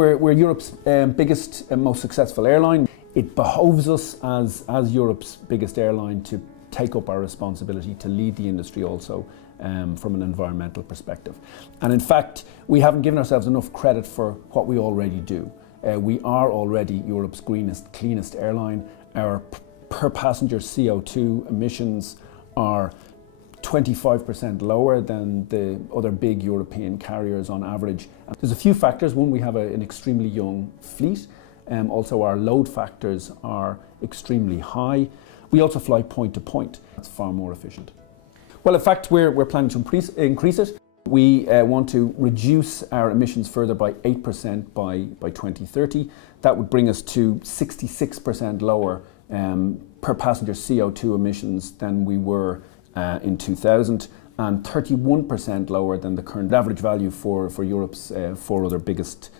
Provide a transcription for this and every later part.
we're Europe's biggest and most successful airline. It behoves us as Europe's biggest airline to take up our responsibility to lead the industry also from an environmental perspective. And in fact, we haven't given ourselves enough credit for what we already do. We are already Europe's greenest, cleanest airline. Our per passenger CO2 emissions are 25% lower than the other big European carriers on average. And there's a few factors. One, we have an extremely young fleet. Also, our load factors are extremely high. We also fly point to point. It's far more efficient. Well, in fact, we're planning to increase it. We want to reduce our emissions further by 8% by 2030. That would bring us to 66% lower per passenger CO2 emissions than we were in 2000, and 31% lower than the current average value for Europe's four other biggest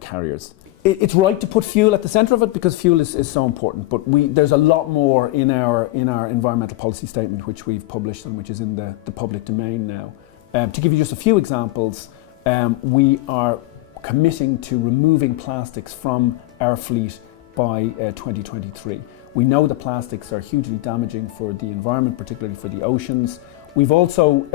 carriers. It's right to put fuel at the centre of it because fuel is so important, but there's a lot more in our environmental policy statement which we've published and which is in the public domain now. To give you just a few examples, we are committing to removing plastics from our fleet by 2023. We know the plastics are hugely damaging for the environment, particularly for the oceans. We've also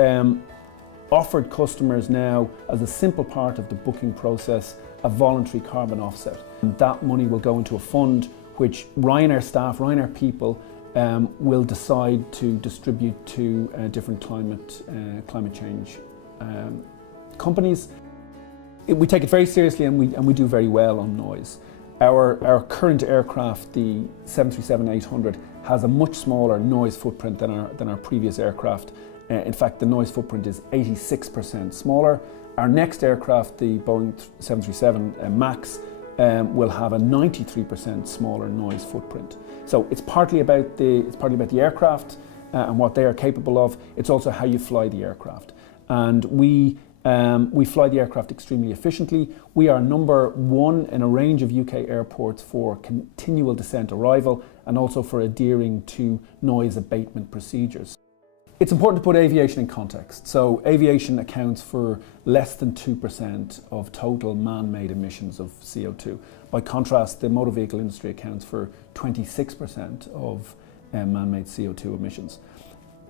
offered customers now, as a simple part of the booking process, a voluntary carbon offset. And that money will go into a fund which Ryanair staff, Ryanair people, will decide to distribute to different climate change companies. We take it very seriously and we do very well on noise. Our current aircraft, the 737-800, has a much smaller noise footprint than our previous aircraft. In fact, the noise footprint is 86% smaller. Our next aircraft, the Boeing 737 MAX, will have a 93% smaller noise footprint. So it's partly about the aircraft and what they are capable of. It's also how you fly the aircraft, and we fly the aircraft extremely efficiently. We are number one in a range of UK airports for continual descent arrival and also for adhering to noise abatement procedures. It's important to put aviation in context. So aviation accounts for less than 2% of total man-made emissions of CO2. By contrast, the motor vehicle industry accounts for 26% of man-made CO2 emissions.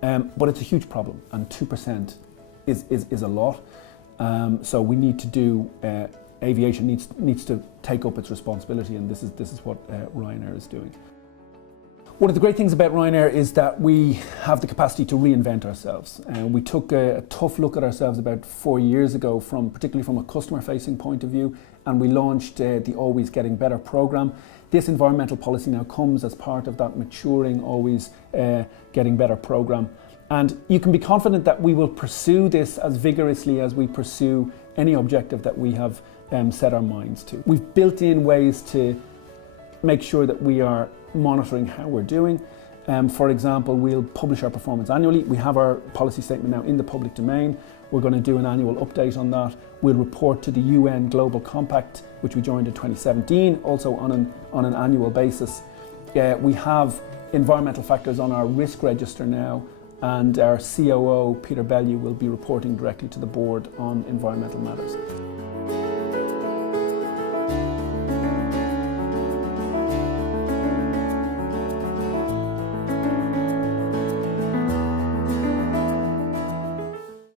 But it's a huge problem, and 2% is a lot. So we need to do, aviation needs to take up its responsibility, and this is what Ryanair is doing. One of the great things about Ryanair is that we have the capacity to reinvent ourselves. We took a tough look at ourselves about 4 years ago, particularly from a customer-facing point of view, and we launched the Always Getting Better programme. This environmental policy now comes as part of that maturing Always Getting Better programme. And you can be confident that we will pursue this as vigorously as we pursue any objective that we have set our minds to. We've built in ways to make sure that we are monitoring how we're doing. For example, we'll publish our performance annually. We have our policy statement now in the public domain. We're going to do an annual update on that. We'll report to the UN Global Compact, which we joined in 2017, also on an annual basis. We have environmental factors on our risk register now, and our COO, Peter Bellew, will be reporting directly to the board on environmental matters.